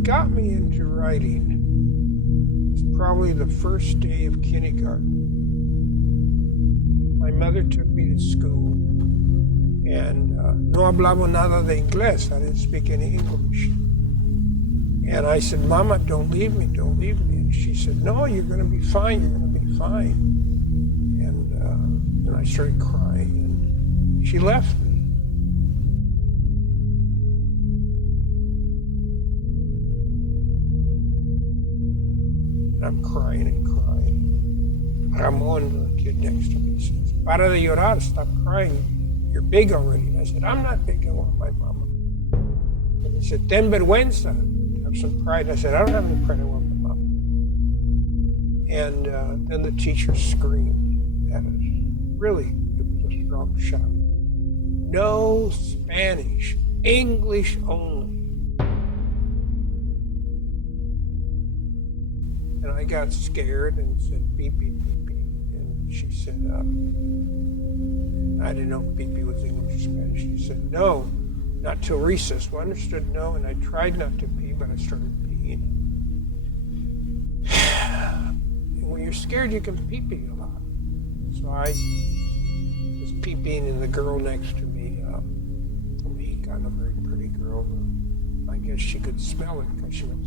What got me into writing was probably the first day of kindergarten. My mother took me to school, and no hablaba nada de inglés. I didn't speak any English. And I said, Mama, don't leave me, don't leave me. And she said, no, you're going to be fine, you're going to be fine. And I started crying, and she left me. And I'm crying and crying. Ramon, the kid next to me, says, para de llorar, stop crying. You're big already. And I said, I'm not big, I want my mama. And he said, ten vergüenza, have some pride. And I said, I don't have any pride, I want my mama. And then the teacher screamed at us. Really, it was a strong shout. No Spanish, English only. And I got scared and said, beep, beep, beep, beep. And she said, I didn't know beep, beep was English or Spanish. She said, no, not till recess. Well, I understood no, and I tried not to pee, but I started peeing. And when you're scared, you can pee-pee a lot. So I was pee-peeing, and the girl next to me, not a very pretty girl, I guess she could smell it because she went,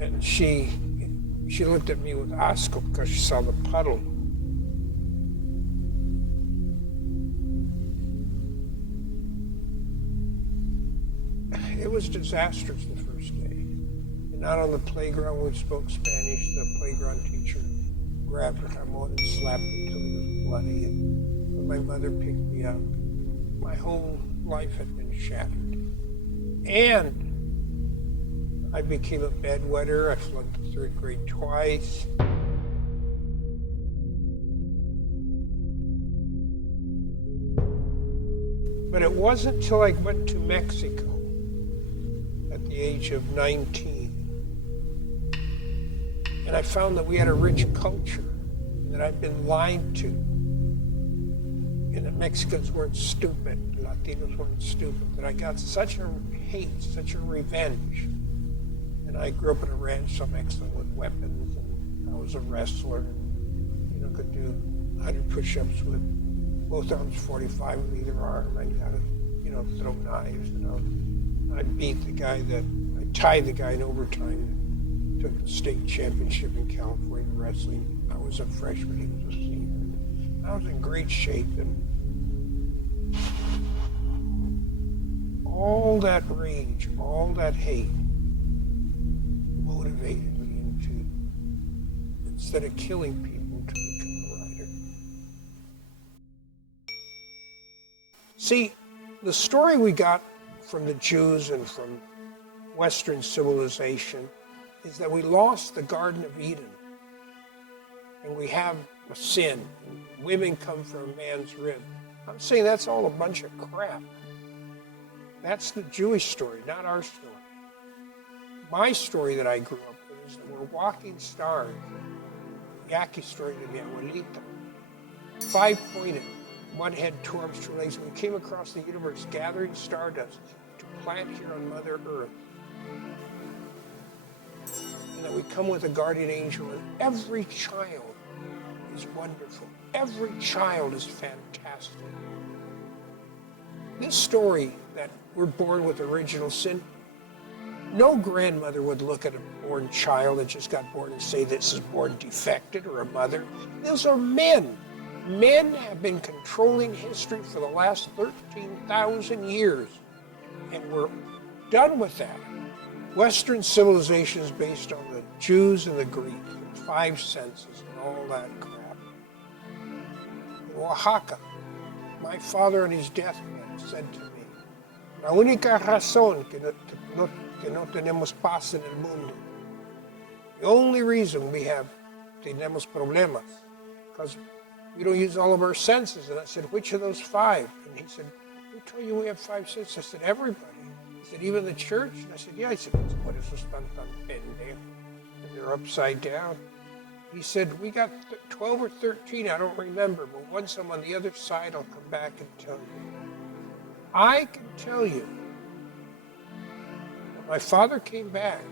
and she looked at me with asco because she saw the puddle. It was disastrous the first day. And out on the playground, we spoke Spanish. The playground teacher grabbed Ramon and slapped him until he was bloody. And when my mother picked me up, my whole life had been shattered. And I became a bedwetter. I flunked the third grade twice. But it wasn't until I went to Mexico at the age of 19, and I found that we had a rich culture, and that I'd been lied to, and that Mexicans weren't stupid, Latinos weren't stupid, that I got such a hate, such a revenge. And I grew up in a ranch, so I'm excellent with weapons, and I was a wrestler, and could do 100 push-ups with both arms 45 with either arm. I got to, throw knives, I beat the guy I tied the guy in overtime that took the state championship in California wrestling. I was a freshman, he was a senior. I was in great shape, and all that rage, all that hate motivated me into, instead of killing people, to become a writer. See, the story we got from the Jews and from Western civilization is that we lost the Garden of Eden, and we have a sin. Women come from a man's rib. I'm saying that's all a bunch of crap. That's the Jewish story, not our story. My story that I grew up with is that we're walking stars. Yaqui story de mi abuelita. 5-pointed, one head, 2 arms, 2 legs. We came across the universe gathering stardust to plant here on Mother Earth. And that we come with a guardian angel, and every child is wonderful. Every child is fantastic. This story that we're born with original sin, no grandmother would look at a born child that just got born and say this is born defected, or a mother. Those are men. Men have been controlling history for the last 13,000 years, and we're done with that. Western civilization is based on the Jews and the Greeks, the 5 senses and all that crap. In Oaxaca, my father on his deathbed said to me, la única razón que no tenemos paz en el mundo, the only reason we tenemos problemas, because we don't use all of our senses. And I said, which of those 5? And he said, who told you we have 5 senses? I said, everybody. He said, even the church? And I said, yeah. I said, por eso están tan pendejos, and they're upside down. He said, we got 12 or 13, I don't remember, but once I'm on the other side, I'll come back and tell you. I can tell you My father came back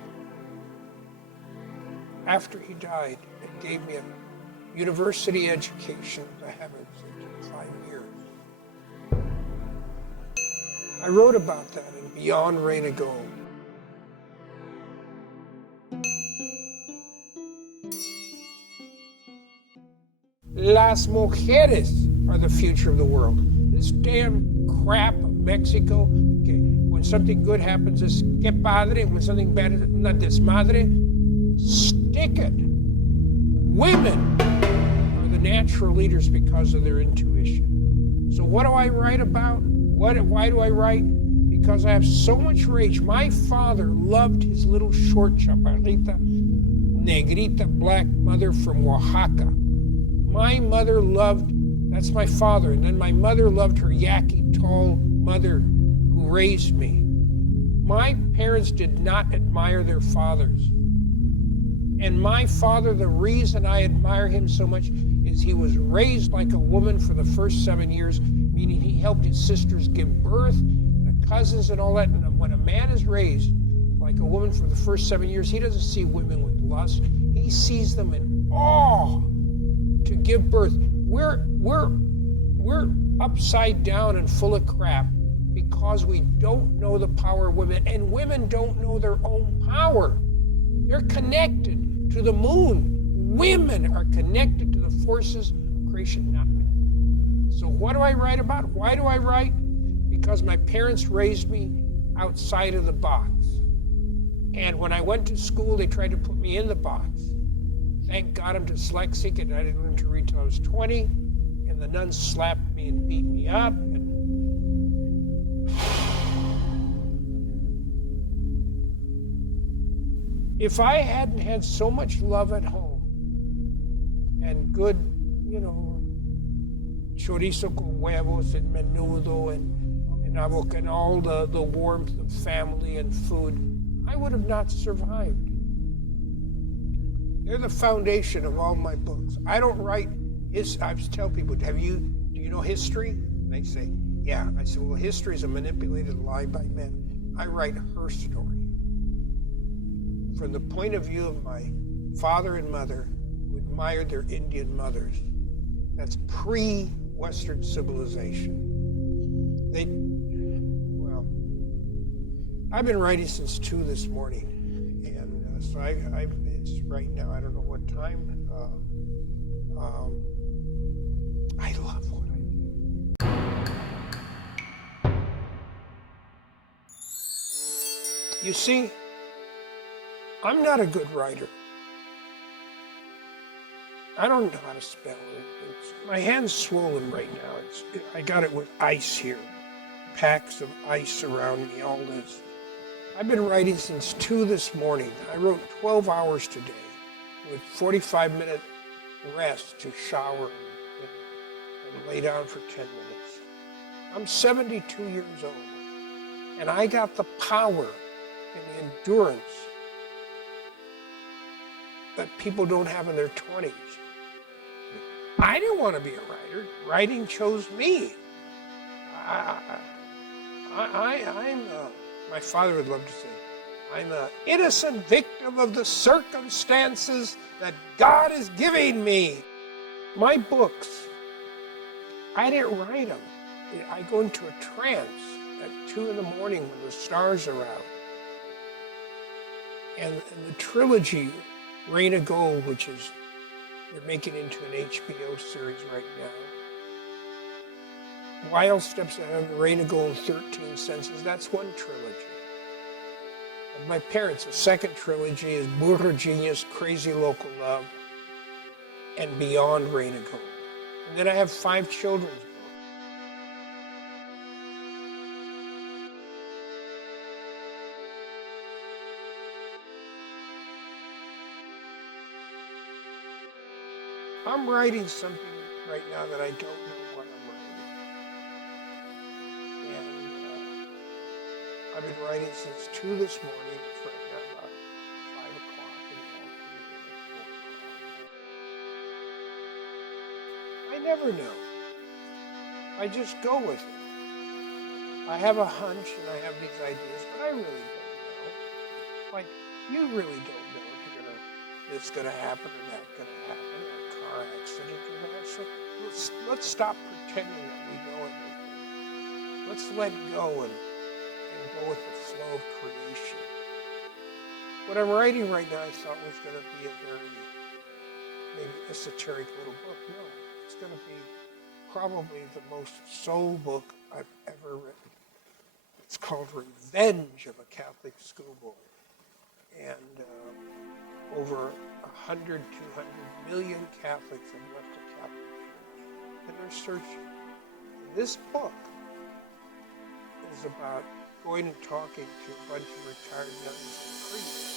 after he died and gave me a university education that I haven't seen in 5 years. I wrote about that in Beyond Rain of Gold. Las mujeres are the future of the world. This damn crap of Mexico, okay, when something good happens, it's que padre. When something bad is una desmadre, stick it. Women are the natural leaders because of their intuition. So what do I write about? Why do I write? Because I have so much rage. My father loved his little short chaparrita, negrita, black mother from Oaxaca. My mother loved, that's my father, and then my mother loved her yaki, tall mother who raised me. My parents did not admire their fathers. And my father, the reason I admire him so much is he was raised like a woman for the first 7 years, meaning he helped his sisters give birth, and the cousins and all that. And when a man is raised like a woman for the first 7 years, he doesn't see women with lust. He sees them in awe to give birth. We're upside down and full of crap because we don't know the power of women, and women don't know their own power. They're connected to the moon. Women are connected to the forces of creation, not men. So what do I write about? Why do I write? Because my parents raised me outside of the box. And when I went to school, they tried to put me in the box. Thank God I'm dyslexic and I didn't learn to read till I was 20. And the nuns slapped me and beat me up. And if I hadn't had so much love at home and good, chorizo con huevos and menudo and all the warmth of family and food, I would have not survived. They're the foundation of all my books. I don't write I tell people, do you know history? And they say, yeah. I say, well, history is a manipulated lie by men. I write her story from the point of view of my father and mother who admired their Indian mothers. That's pre-Western civilization. I've been writing since 2 this morning, and so it's right now, I don't know what time. I love what I do. You see, I'm not a good writer. I don't know how to spell it. My hand's swollen right now. I got it with ice here. Packs of ice around me, all this. I've been writing since 2 this morning. I wrote 12 hours today with 45-minute rest to shower and lay down for 10 minutes. I'm 72 years old, and I got the power and the endurance that people don't have in their 20s. I didn't want to be a writer. Writing chose me. My father would love to say, I'm an innocent victim of the circumstances that God is giving me. My books, I didn't write them. I go into a trance at 2 in the morning when the stars are out. And the trilogy, Rain of Gold, which is, they're making into an HBO series right now. Wild Steps Ahead, Rain of Gold, 13 Senses, that's one trilogy. Of my parents, the second trilogy is Burro Genius, Crazy Local Love, and Beyond Rain of Gold. And then I have 5 children's books. I'm writing something right now that I don't know what I'm writing. And I've been writing since 2 this morning. It's right now about 5 o'clock in the afternoon. I never know. I just go with it. I have a hunch and I have these ideas, but I really don't know. You really don't know if it's going to happen or that going to happen, or a car accident or that. So let's stop pretending that we know everything. Let's let go and go with the flow of creation. What I'm writing right now I thought was going to be a very maybe esoteric little book. No, it's going to be probably the most soul book I've ever written. It's called Revenge of a Catholic Schoolboy. And over 100, 200 million Catholics have left the Catholic Church. And they're searching. And this book is about going and talking to a bunch of retired nuns and priests.